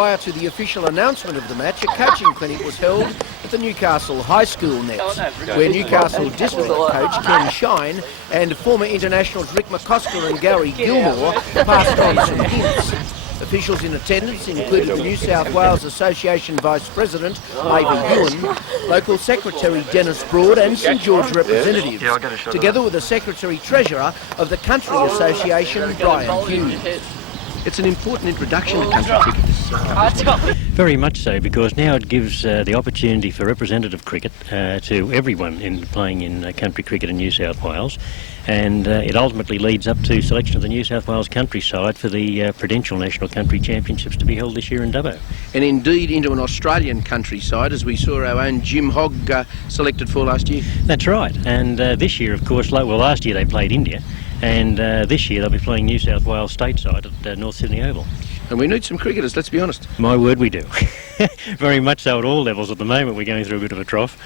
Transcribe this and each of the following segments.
Prior to the official announcement of the match, a coaching clinic was held at the Newcastle High School nets, where Newcastle District coach Ken Shine and former internationals Rick McCosker and Gary Gilmore passed on some hints. Officials in attendance included the New South Wales Association Vice President, Ava Ewan, local Secretary Dennis Broad and St George representatives, together with the Secretary-Treasurer of the Country Association, Brian Hughes. It's an important introduction to country cricket. Very much so, because now it gives the opportunity for representative cricket to everyone playing in country cricket in New South Wales, and it ultimately leads up to selection of the New South Wales country side for the Prudential National Country Championships to be held this year in Dubbo. And indeed into an Australian country side, as we saw our own Jim Hogg selected for last year. That's right, and this year, of course, last year they played India, and this year they'll be playing New South Wales stateside at North Sydney Oval. And we need some cricketers, let's be honest. My word, we do. Very much so at all levels. At the moment we're going through a bit of a trough.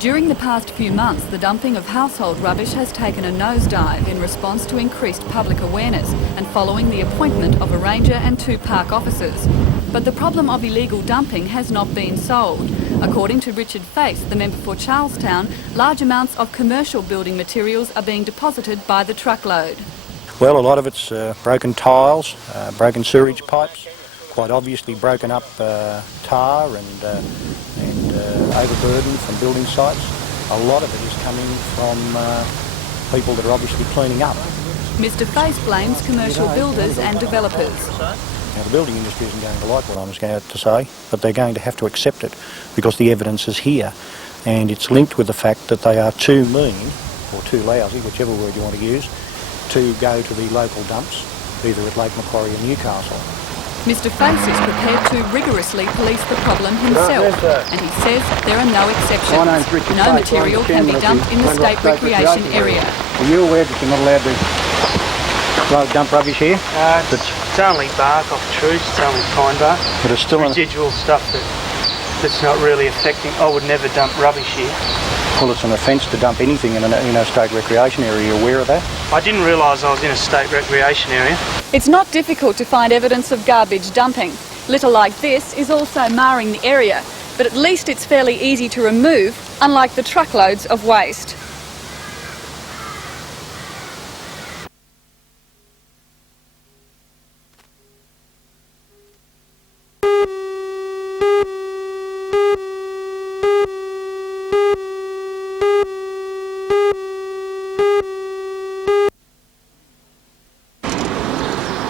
During the past few months, the dumping of household rubbish has taken a nosedive in response to increased public awareness and following the appointment of a ranger and 2 park officers. But the problem of illegal dumping has not been solved. According to Richard Face, the member for Charlestown, large amounts of commercial building materials are being deposited by the truckload. Well, a lot of it's broken tiles, broken sewerage pipes, quite obviously broken up tar and overburden from building sites. A lot of it is coming from people that are obviously cleaning up. Mr Face blames commercial builders and developers. Now, the building industry isn't going to like what I'm going to say, but they're going to have to accept it because the evidence is here, and it's linked with the fact that they are too mean, or too lousy, whichever word you want to use, to go to the local dumps, either at Lake Macquarie or Newcastle. Mr Face is prepared to rigorously police the problem himself, and he says there are no exceptions. No material can be dumped in the state recreation area. Are you aware that you're not allowed to dump rubbish here? It's only bark off trees, it's only pine bark. But it's still residual stuff that's not really affecting. I would never dump rubbish here. Well, it's an offence to dump anything in a state recreation area. Are you aware of that? I didn't realise I was in a state recreation area. It's not difficult to find evidence of garbage dumping. Litter like this is also marring the area, but at least it's fairly easy to remove, unlike the truckloads of waste.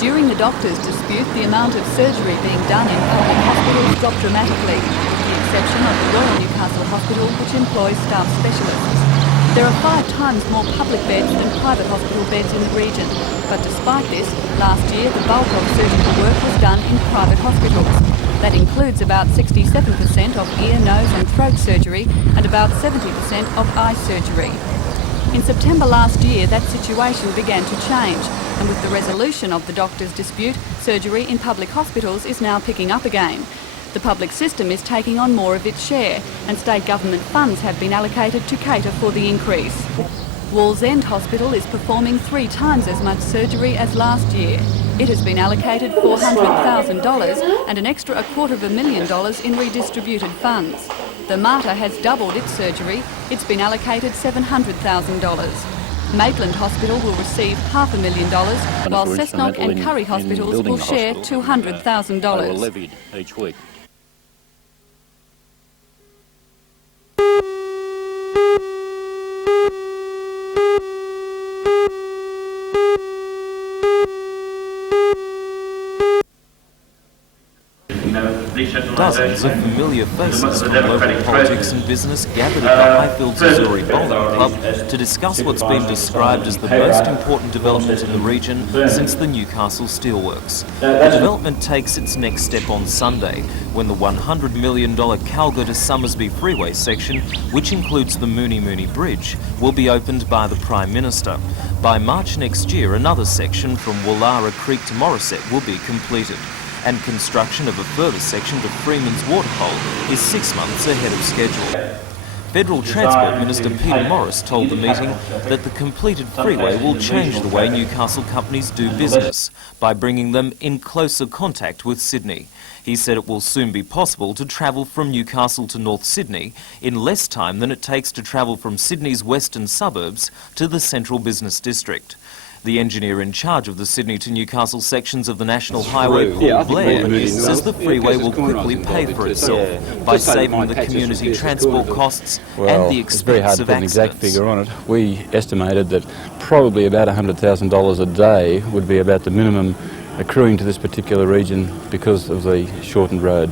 During the doctors' dispute, the amount of surgery being done in public hospitals dropped dramatically, with the exception of the Royal Newcastle Hospital, which employs staff specialists. There are 5 times more public beds than private hospital beds in the region, but despite this, last year the bulk of surgical work was done in private hospitals. That includes about 67% of ear, nose and throat surgery and about 70% of eye surgery. In September last year, that situation began to change, and with the resolution of the doctors' dispute, surgery in public hospitals is now picking up again. The public system is taking on more of its share, and state government funds have been allocated to cater for the increase. Wallsend Hospital is performing 3 times as much surgery as last year. It has been allocated $400,000 and an extra $250,000 in redistributed funds. The Mater has doubled its surgery. It's been allocated $700,000. Maitland Hospital will receive $500,000, while Cessnock and Curry Hospitals will share $200,000. Levied each week. These gentlemen Dozens of familiar faces from local politics and business gathered at the Highfields Missouri Bowling Club to discuss what's been described as the most important development in the region since the Newcastle Steelworks. The development takes its next step on Sunday, when the $100 million Calgary to Summersby freeway section, which includes the Mooney Bridge, will be opened by the Prime Minister. By March next year, another section from Wallara Creek to Morisset will be completed, and construction of a further section to Freeman's Waterhole is 6 months ahead of schedule. Federal Transport Minister Peter Morris told the meeting that the completed freeway will change the way Newcastle companies do business by bringing them in closer contact with Sydney. He said it will soon be possible to travel from Newcastle to North Sydney in less time than it takes to travel from Sydney's western suburbs to the central business district. The engineer in charge of the Sydney to Newcastle sections of the National Highway, Paul Blair, says the freeway will quickly pay for itself by saving the community transport costs and the expense of accidents. It's very hard to put an exact figure on it. We estimated that probably about $100,000 a day would be about the minimum accruing to this particular region because of the shortened road.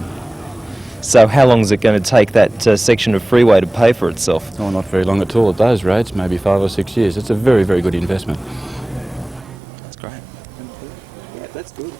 So how long is it going to take that section of freeway to pay for itself? Oh, not very long at all at those rates, maybe 5 or 6 years. It's a very, very good investment. That's great. Yeah, that's good.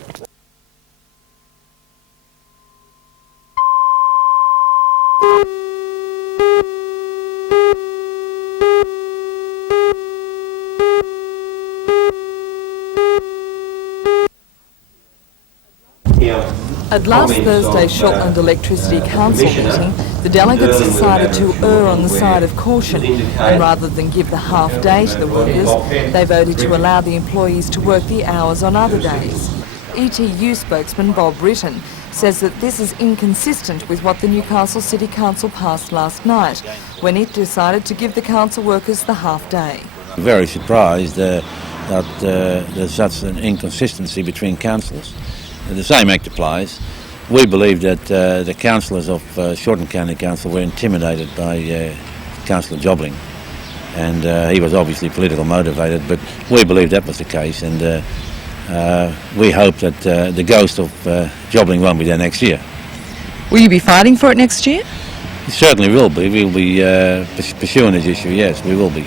At last Thursday's Shortland Electricity Council meeting, the delegates decided to err on the side of caution, and rather than give the half day to the workers, they voted to allow the employees to work the hours on other days. ETU spokesman Bob Britton says that this is inconsistent with what the Newcastle City Council passed last night, when it decided to give the council workers the half day. Very surprised that there's such an inconsistency between councils. The same act applies. We believe that the councillors of Shortland County Council were intimidated by Councillor Jobling, and he was obviously politically motivated, but we believe that was the case, and we hope that the ghost of Jobling won't be there next year. Will you be fighting for it next year? It certainly will be. We'll be pursuing this issue, yes, we will be.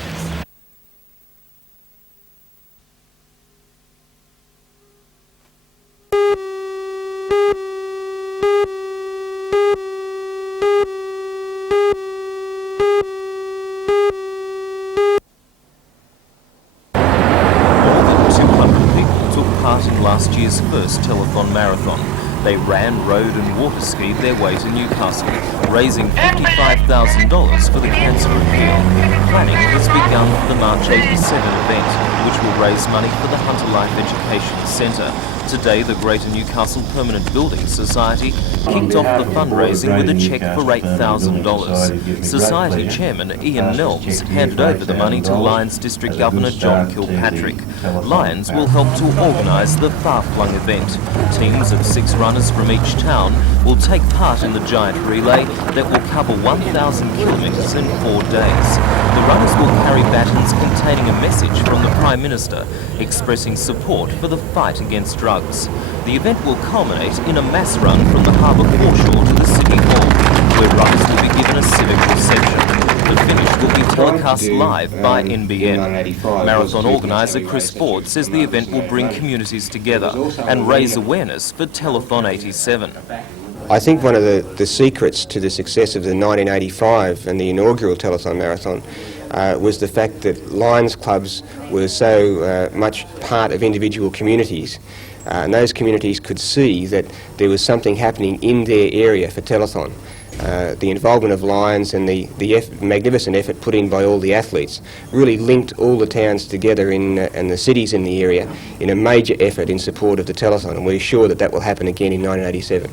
Last year's first telethon marathon. They ran, rode and water skied their way to Newcastle, raising $55,000 for the cancer appeal. Planning has begun for the March 87 event, which will raise money for the Hunter Life Education Centre. Today, the Greater Newcastle Permanent Building Society kicked off the fundraising with a cheque for $8,000. Society Chairman Ian Nelms handed over the money to Lyons District Governor John Kilpatrick. Lyons will help to organise the far-flung event. Teams of 6 runners from each town will take part in the giant relay that will cover 1,000 kilometres in 4 days. The runners will carry batons containing a message from the Prime Minister expressing support for the fight against drugs. The event will culminate in a mass run from the harbour foreshore to the City Hall, where runners will be given a civic reception. The finish will be telecast live by NBN. Marathon organiser Chris Ford says the event will bring communities together and raise awareness for Telethon 87. I think one of the secrets to the success of the 1985 and the inaugural Telethon Marathon was the fact that Lions clubs were so much part of individual communities. And those communities could see that there was something happening in their area for telethon. The involvement of Lions and the magnificent effort put in by all the athletes really linked all the towns together and the cities in the area in a major effort in support of the telethon, and we're sure that that will happen again in 1987.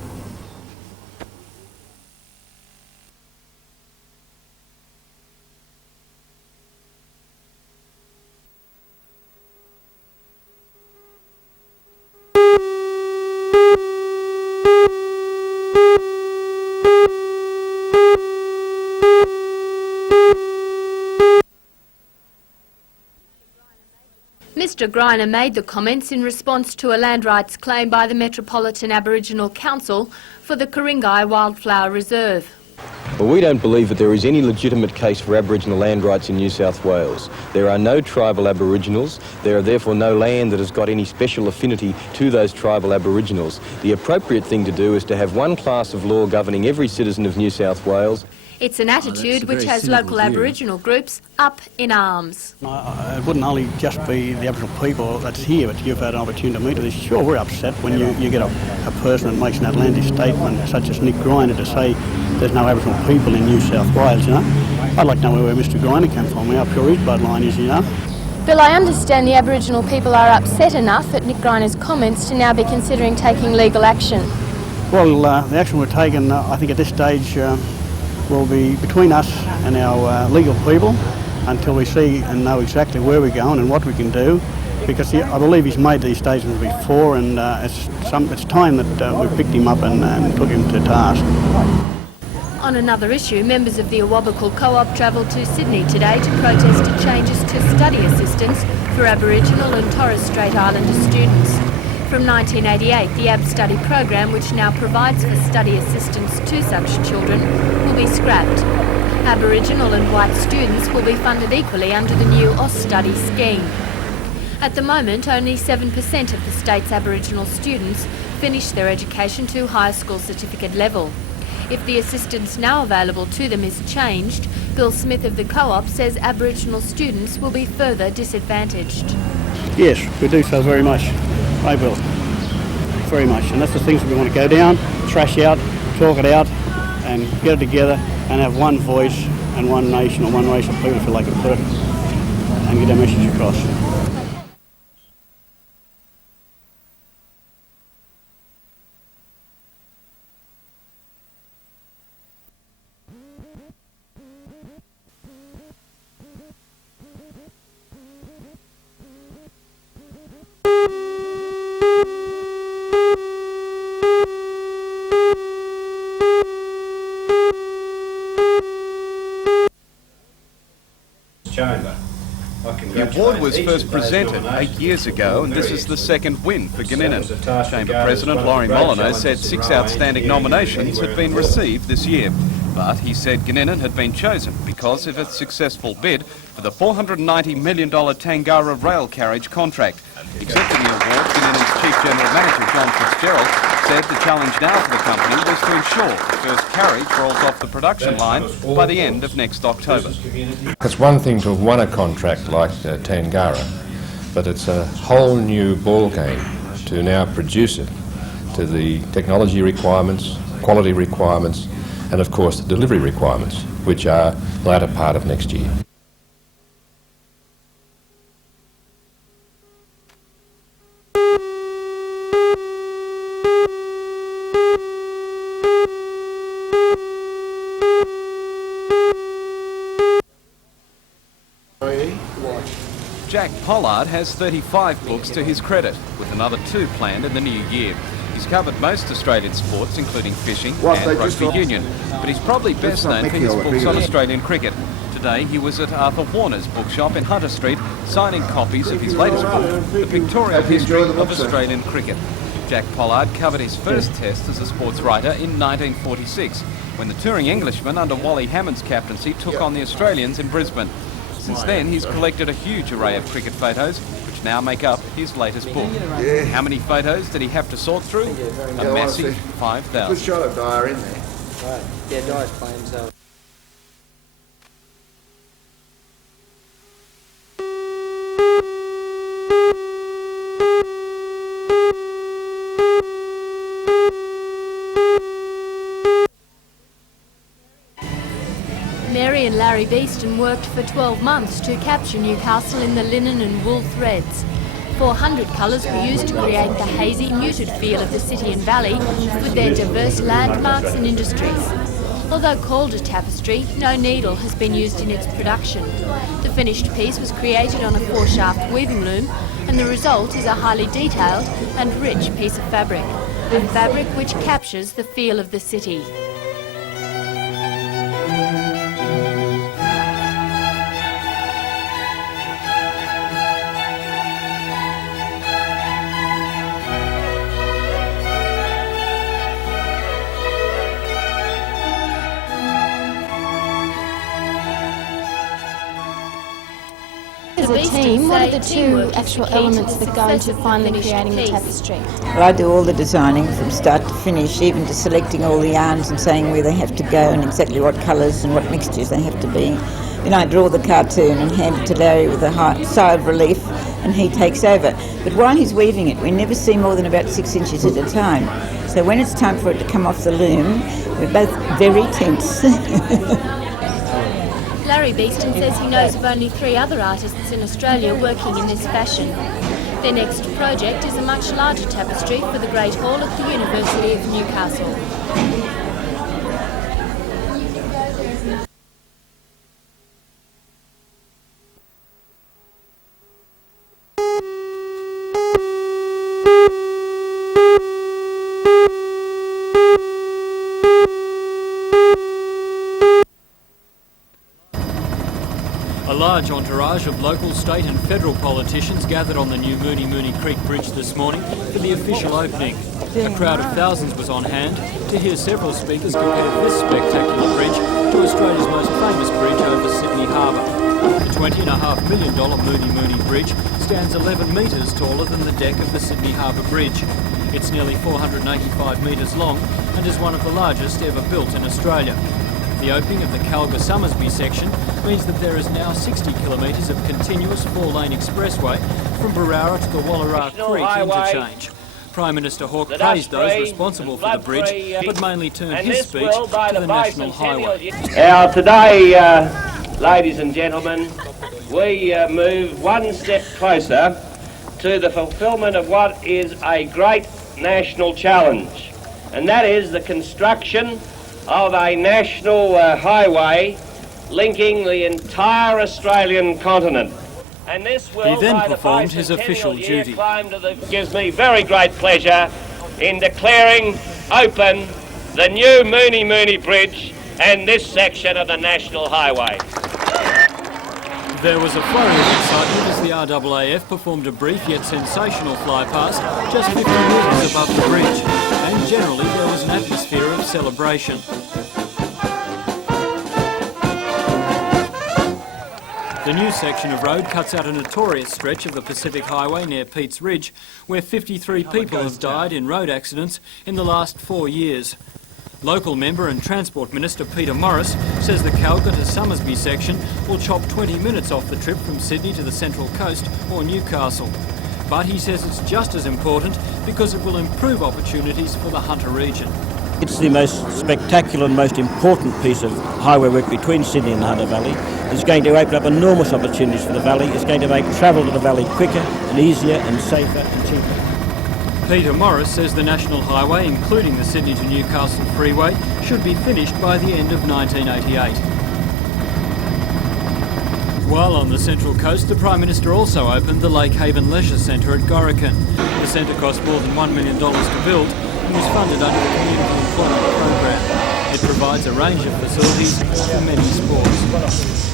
Mr Greiner made the comments in response to a land rights claim by the Metropolitan Aboriginal Council for the Kuringai Wildflower Reserve. Well, we don't believe that there is any legitimate case for Aboriginal land rights in New South Wales. There are no tribal Aboriginals. There are therefore no land that has got any special affinity to those tribal Aboriginals. The appropriate thing to do is to have one class of law governing every citizen of New South Wales. It's an attitude which has local Aboriginal groups up in arms. It wouldn't only just be the Aboriginal people that's here, but you've had an opportunity to meet with this. Sure, we're upset when you get a person that makes an outlandish statement, such as Nick Greiner, to say there's no Aboriginal people in New South Wales, you know. I'd like to know where Mr Greiner came from, how pure his bloodline is, you know. Bill, I understand the Aboriginal people are upset enough at Nick Greiner's comments to now be considering taking legal action. Well, the action we're taking, I think at this stage, will be between us and our legal people until we see and know exactly where we're going and what we can do, because I believe he's made these statements before, and it's time that we picked him up and took him to task. On another issue, members of the Awabakal Co-op travelled to Sydney today to protest changes to study assistance for Aboriginal and Torres Strait Islander students. From 1988, the AB Study program, which now provides for study assistance to such children, will be scrapped. Aboriginal and white students will be funded equally under the new Austudy scheme. At the moment, only 7% of the state's Aboriginal students finish their education to high school certificate level. If the assistance now available to them is changed, Bill Smith of the Co-op says Aboriginal students will be further disadvantaged. Yes, we do so very much. I will. Very much. And that's the things we want to go down, thrash out, talk it out, and get it together and have one voice and one nation or one race of people, if you like to put it, and get our message across. The award was first presented 8 years ago, and this is the second win for Ganinan. Chamber President Laurie Molyneux said 6 outstanding nominations had been received this year, but he said Ganinan had been chosen because of its successful bid for the $490 million Tangara rail carriage contract. Accepting the award, Ganinan's Chief General Manager John Fitzgerald said the challenge now for the company was to ensure the first carriage rolls off the production line by the end of next October. It's one thing to have won a contract like Tangara, but it's a whole new ball game to now produce it to the technology requirements, quality requirements, and of course the delivery requirements, which are the latter part of next year. Jack Pollard has 35 books to his credit, with another 2 planned in the new year. He's covered most Australian sports, including fishing and rugby union, but he's probably best known for his books on Australian cricket. Today he was at Arthur Warner's bookshop in Hunter Street, signing copies of his latest book, The Pictorial History of Australian Cricket. Jack Pollard covered his first test as a sports writer in 1946, when the touring Englishman under Wally Hammond's captaincy took on the Australians in Brisbane. Since then, he's collected a huge array of cricket photos, which now make up his latest book. How many photos did he have to sort through? A massive 5,000. Good shot of Dyer in there. Right. Yeah, Dyer's playing himself. Mary and Larry Beeston worked for 12 months to capture Newcastle in the linen and wool threads. 400 colours were used to create the hazy, muted feel of the city and valley with their diverse landmarks and industries. Although called a tapestry, no needle has been used in its production. The finished piece was created on a 4-shaft weaving loom, and the result is a highly detailed and rich piece of fabric. A fabric which captures the feel of the city. as a team, what are the two actual elements that go into finally creating the tapestry? Well, I do all the designing from start to finish, even to selecting all the yarns and saying where they have to go and exactly what colours and what mixtures they have to be. Then I draw the cartoon and hand it to Larry with a high sigh of relief, and he takes over. But while he's weaving it, we never see more than about 6 inches at a time. So when it's time for it to come off the loom, we're both very tense. Larry Beeston says he knows of only 3 other artists in Australia working in this fashion. Their next project is a much larger tapestry for the Great Hall at the University of Newcastle. A large entourage of local, state and federal politicians gathered on the new Mooney Creek Bridge this morning for the official opening. A crowd of thousands was on hand to hear several speakers compare this spectacular bridge to Australia's most famous bridge over Sydney Harbour. The $20.5 million Mooney Bridge stands 11 metres taller than the deck of the Sydney Harbour Bridge. It's nearly 485 metres long and is one of the largest ever built in Australia. The opening of the Calgary-Summersby section means that there is now 60 kilometres of continuous 4-lane expressway from Barara to the Wallara Creek interchange. Prime Minister Hawke praised those responsible for the bridge, but mainly turned his speech to the National Highway. Now today, ladies and gentlemen, we move one step closer to the fulfilment of what is a great national challenge, and that is the construction of a national highway linking the entire Australian continent. And this will, he then performed his official duty. Gives me very great pleasure in declaring open the new Mooney Bridge and this section of the National Highway. There was a flurry of excitement as the RAAF performed a brief yet sensational flypast just 50 metres above the bridge, and generally there was an atmosphere of celebration. The new section of road cuts out a notorious stretch of the Pacific Highway near Pete's Ridge, where 53 people have died in road accidents in the last 4 years. Local member and Transport Minister Peter Morris says the Calgary to Summersby section will chop 20 minutes off the trip from Sydney to the Central Coast or Newcastle. But he says it's just as important because it will improve opportunities for the Hunter region. It's the most spectacular and most important piece of highway work between Sydney and the Hunter Valley. It's going to open up enormous opportunities for the valley. It's going to make travel to the valley quicker and easier and safer and cheaper. Peter Morris says the National Highway, including the Sydney to Newcastle Freeway, should be finished by the end of 1988. While on the Central Coast, the Prime Minister also opened the Lake Haven Leisure Centre at Gorican. The centre cost more than $1 million to build and was funded under the Community Employment Program. It provides a range of facilities for many sports.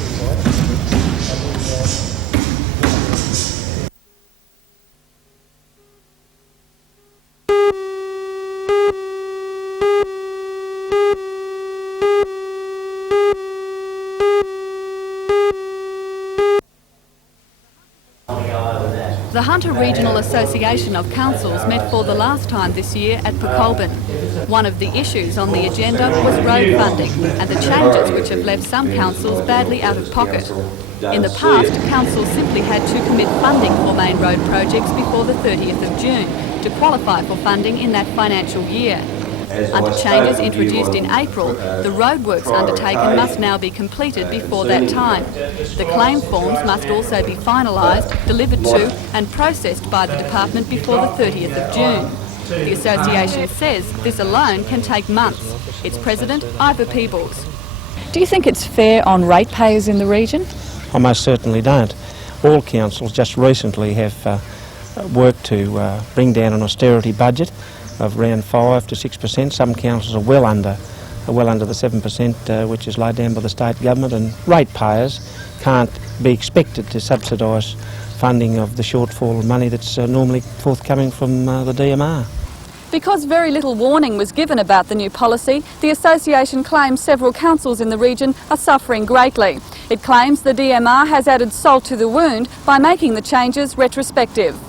The Hunter Regional Association of Councils met for the last time this year at Pollard. One of the issues on the agenda was road funding and the changes which have left some councils badly out of pocket. In the past, councils simply had to commit funding for main road projects before the 30th of June to qualify for funding in that financial year. Under changes introduced in April, the roadworks undertaken must now be completed before that time. The claim forms must also be finalised, delivered to and processed by the department before the 30th of June. The association says this alone can take months. Its president, Ivor Peebles. Do you think it's fair on ratepayers in the region? I most certainly don't. All councils just recently have worked to bring down an austerity budget of around 5 to 6%. Some councils are well under the 7%, which is laid down by the state government, and ratepayers can't be expected to subsidise funding of the shortfall of money that's normally forthcoming from the DMR. Because very little warning was given about the new policy, the association claims several councils in the region are suffering greatly. It claims the DMR has added salt to the wound by making the changes retrospective.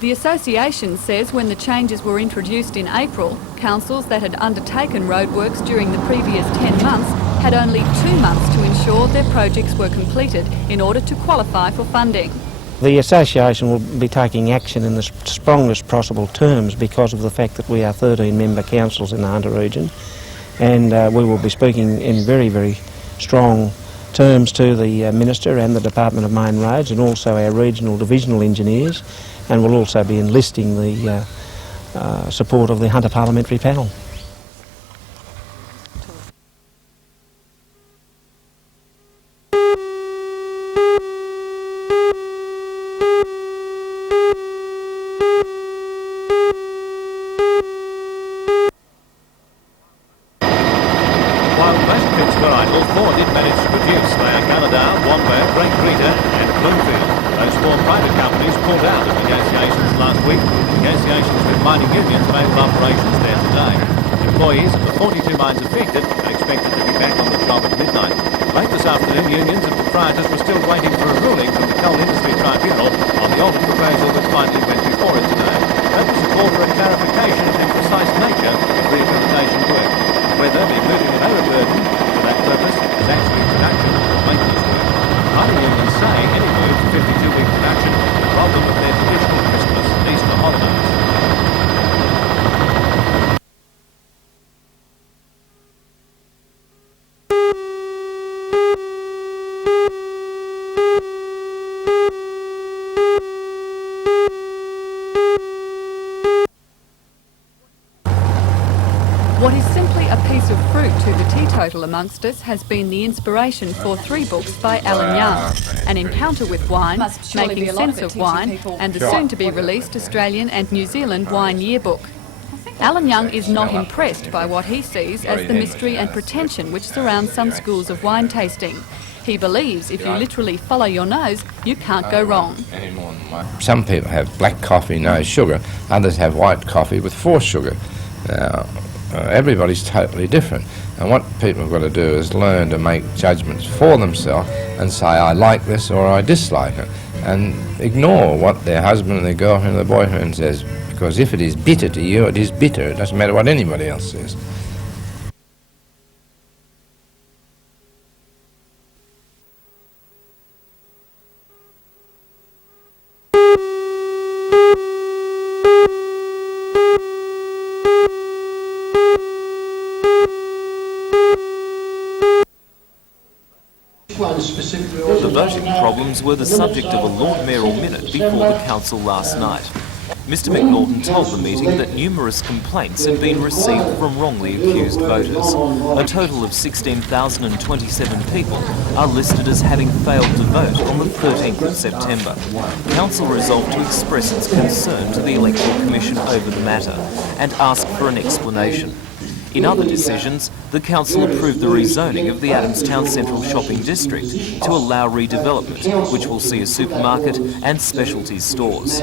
The association says when the changes were introduced in April, councils that had undertaken roadworks during the previous 10 months had only 2 months to ensure their projects were completed in order to qualify for funding. The association will be taking action in the strongest possible terms because of the fact that we are 13 member councils in the Hunter region, and we will be speaking in very, very strong terms to the Minister and the Department of Main Roads and also our regional divisional engineers, and we'll also be enlisting the support of the Hunter Parliamentary Panel. While most pits were idle, 4 did manage to produce. They are Canada, Womber, Great Greta and Bloomfield. Those 4 private companies pulled out of negotiations last week. Negotiations with mining unions enabled operations there today. Employees of the 42 mines affected are expected to be back on the job at midnight. Late this afternoon, unions and proprietors were still waiting for a ruling from the Coal Industry Tribunal on the altered proposal that finally went before it today. That was a call for a clarification of the precise nature of rehabilitation work, whether the moving an overburden for that purpose is actually production or maintenance work. Mining unions say any move to 52-week production will rob them of their traditional Christmas and Easter holidays. What is simply a piece of fruit to the teetotal amongst us has been the inspiration for 3 books by Alan Young, An Encounter with Wine, Making Sense of Wine, and the soon-to-be-released Australian and New Zealand Wine Yearbook. Alan Young is not impressed by what he sees as the mystery and pretension which surrounds some schools of wine tasting. He believes if you literally follow your nose, you can't go wrong. Some people have black coffee, no sugar. Others have white coffee with 4 sugar. Now, everybody's totally different, and what people have got to do is learn to make judgments for themselves and say I like this or I dislike it, and ignore what their husband and their girlfriend or their boyfriend says, because if it is bitter to you, it is bitter. It doesn't matter what anybody else says. The voting problems were the subject of a Lord Mayoral minute before the council last night. Mr McNaughton told the meeting that numerous complaints had been received from wrongly accused voters. A total of 16,027 people are listed as having failed to vote on the 13th of September. Council resolved to express its concern to the Electoral Commission over the matter and ask for an explanation. In other decisions, the council approved the rezoning of the Adamstown Central Shopping District to allow redevelopment, which will see a supermarket and specialty stores.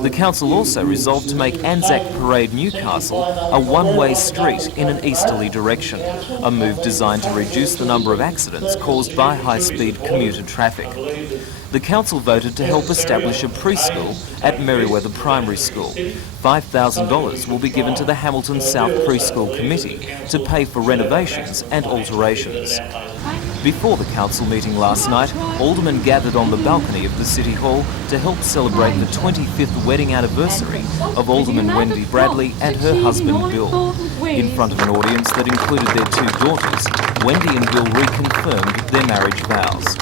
The council also resolved to make Anzac Parade Newcastle a one-way street in an easterly direction, a move designed to reduce the number of accidents caused by high-speed commuter traffic. The council voted to help establish a preschool at Merriweather Primary School. $5,000 will be given to the Hamilton South Preschool Committee to pay for renovations and alterations. Before the council meeting last night, aldermen gathered on the balcony of the City Hall to help celebrate the 25th wedding anniversary of Alderman Wendy Bradley and her husband Bill. In front of an audience that included their 2 daughters, Wendy and Bill reconfirmed their marriage vows.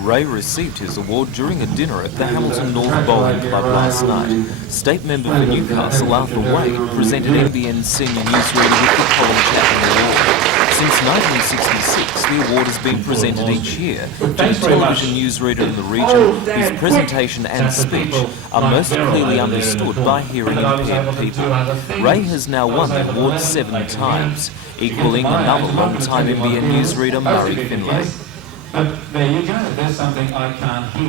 Ray received his award during a dinner at the Hamilton North Bowling Club last night. State member for Newcastle, Arthur Wade, presented NBN's senior newsreader with the Untitled Chapter award. Since 1966, the award has been presented each year to a television newsreader in the region whose presentation and speech are most clearly understood by hearing impaired people. Ray has now won the award 7 times, equalling another long-time NBN newsreader, Murray Finlay. But there you go, there's something I can't hear.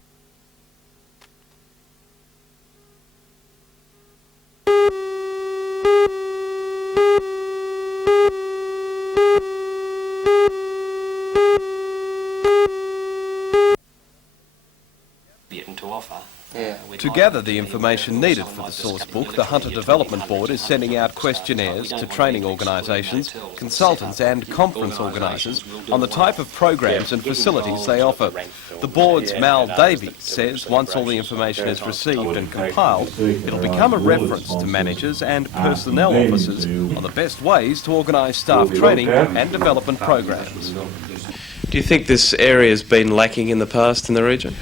To offer. To gather the information needed for the source book, the Hunter Development Board is sending out questionnaires to training organisations, consultants and conference organisers on the type of programs and facilities they offer. The board's Mal Davey says once all the information is received and compiled, it'll become a reference to managers and personnel officers on the best ways to organise staff training and development programs. Do you think this area has been lacking in the past in the region?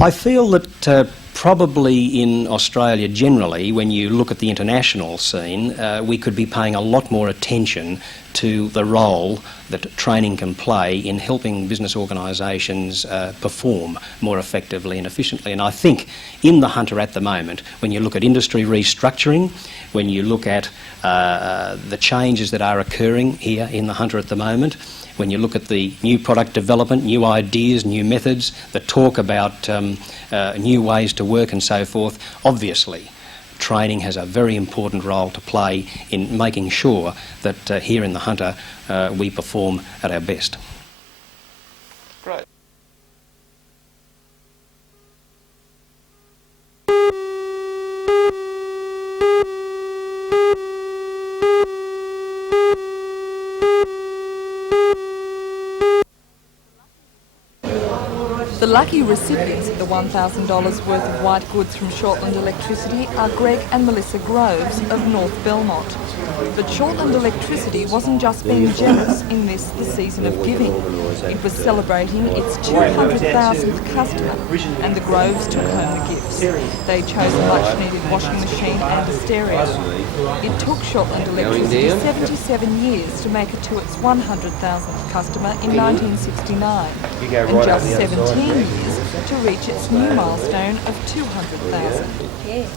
I feel that probably in Australia generally, when you look at the international scene, we could be paying a lot more attention to the role that training can play in helping business organisations perform more effectively and efficiently. And I think in the Hunter at the moment, when you look at industry restructuring, when you look at the changes that are occurring here in the Hunter at the moment, when you look at the new product development, new ideas, new methods, the talk about new ways to work and so forth, obviously training has a very important role to play in making sure that here in the Hunter we perform at our best. Great. The lucky recipients of the $1,000 worth of white goods from Shortland Electricity are Greg and Melissa Groves of North Belmont. But Shortland Electricity wasn't just being generous in this, the season of giving. It was celebrating its 200,000th customer, and the Groves took home the gifts. They chose a much-needed washing machine and a stereo. It took Shortland Electricity 77 years to make it to its 100,000th customer in 1969, and just 17 years to reach its new milestone of 200,000.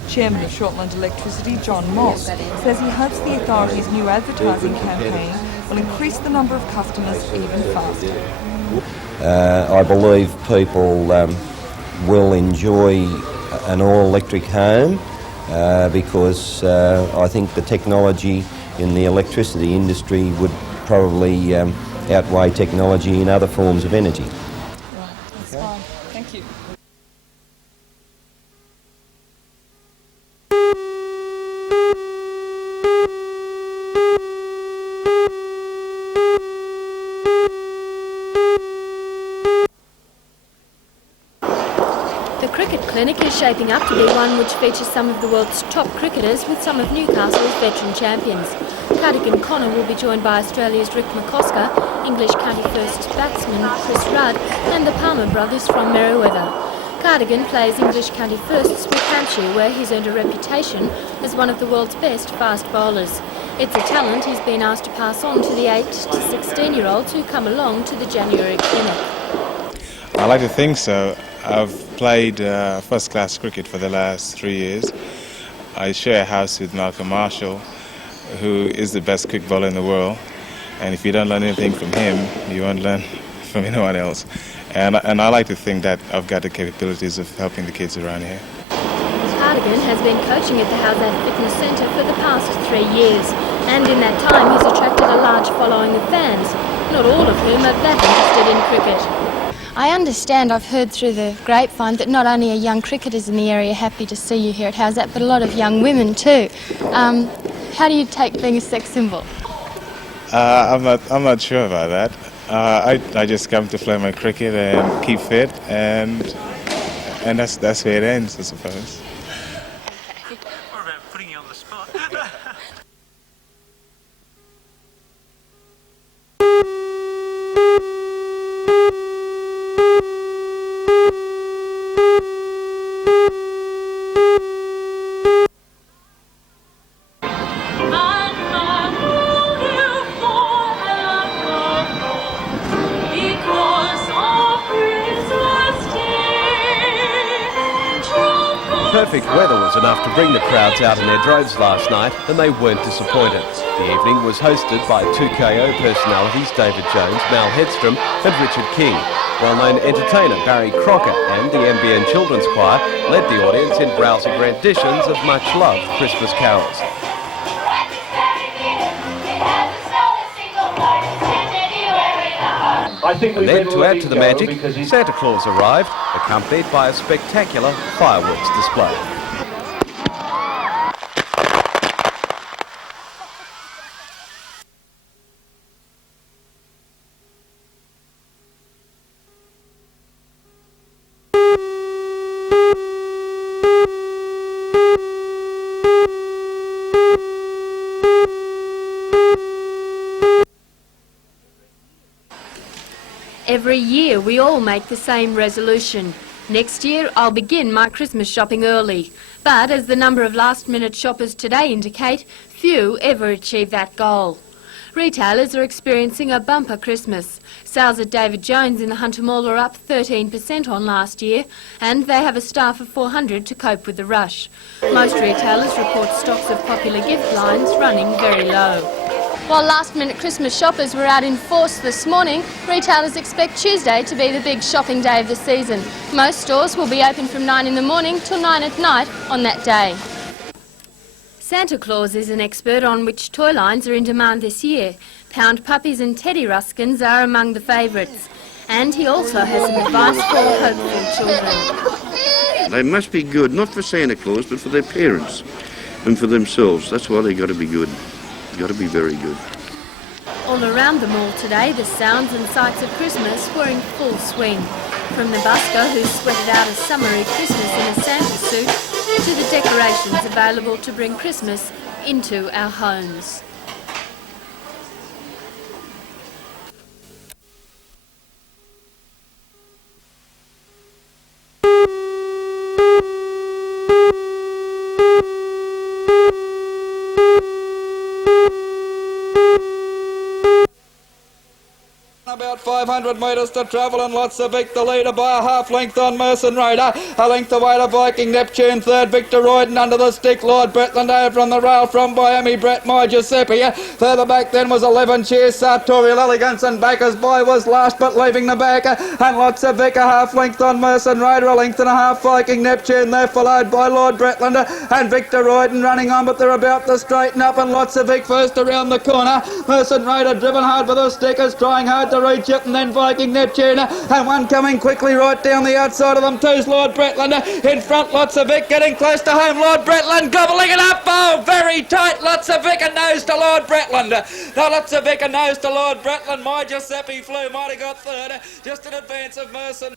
Chairman of Shortland Electricity, John Moss, says he hopes the authority's new advertising campaign will increase the number of customers even faster. I believe people will enjoy an all-electric home because I think the technology in the electricity industry would probably outweigh technology in other forms of energy. That's fine. Thank you. The cricket clinic is shaping up to be one which features some of the world's top cricketers with some of Newcastle's veteran champions. Cardigan Connor will be joined by Australia's Rick McCosker, English county first batsman Chris Rudd and the Palmer brothers from Merewether. Cardigan plays English county firsts with Hampshire, where he's earned a reputation as one of the world's best fast bowlers. It's a talent he's been asked to pass on to the 8 to 16-year-olds who come along to the January clinic. I like to think so. I've played first-class cricket for the last 3 years. I share a house with Malcolm Marshall, who is the best quick bowler in the world. And if you don't learn anything from him, you won't learn from anyone else. And I like to think that I've got the capabilities of helping the kids around here. Cardigan has been coaching at the Howsat Fitness Centre for the past 3 years, and in that time he's attracted a large following of fans, not all of whom are that interested in cricket. I understand, I've heard through the grapevine that not only are young cricketers in the area happy to see you here at Howsat, but a lot of young women too. How do you take being a sex symbol? I'm not sure about that. I just come to play my cricket and keep fit, and that's where it ends, I suppose. What about putting you on the spot? perfect weather was enough to bring the crowds out in their droves last night, and they weren't disappointed. The evening was hosted by 2KO personalities David Jones, Mal Hedstrom and Richard King. Well-known entertainer Barry Crocker and the NBN Children's Choir led the audience in rousing renditions of much-loved Christmas carols. And then, to add to the magic, Santa Claus arrived, accompanied by a spectacular fireworks display. Every year we all make the same resolution. Next year I'll begin my Christmas shopping early. But as the number of last-minute shoppers today indicate, few ever achieve that goal. Retailers are experiencing a bumper Christmas. Sales at David Jones in the Hunter Mall are up 13% on last year, and they have a staff of 400 to cope with the rush. Most retailers report stocks of popular gift lines running very low. While last-minute Christmas shoppers were out in force this morning, retailers expect Tuesday to be the big shopping day of the season. Most stores will be open from 9 in the morning till 9 at night on that day. Santa Claus is an expert on which toy lines are in demand this year. Pound puppies and teddy ruskins are among the favourites. And he also has some advice for hopeful children. They must be good, not for Santa Claus, but for their parents and for themselves. That's why they've got to be good. Got to be very good. All around the mall today, the sounds and sights of Christmas were in full swing. From the busker who sweated out a summery Christmas in a Santa suit, to the decorations available to bring Christmas into our homes. About 500 metres to travel and lots of Vic the leader by a half length on Merson Raider. A length away to Viking Neptune, third Victor Royden under the stick. Lord Bretland over on the rail from Miami Brett My Giuseppe. Further back then was 11 Cheers, Sartorial Elegance and Baker's Boy was last but leaving the back. And lots of Vic a half length on Merson Raider, a length and a half Viking Neptune there followed by Lord Bretland and Victor Royden running on, but they're about to straighten up and lots of Vic first around the corner. Merson Raider driven hard by the stickers, trying hard to reach it, and then Viking Neptune and one coming quickly right down the outside of them. Two's Lord Bretland in front. Lots of Vic getting close to home. Lord Bretland gobbling it up. Oh, very tight. Lots of Vic and nose to Lord Bretland. Now lots of Vic and nose to Lord Bretland. My Giuseppe flew, might have got third, just in advance of Merson.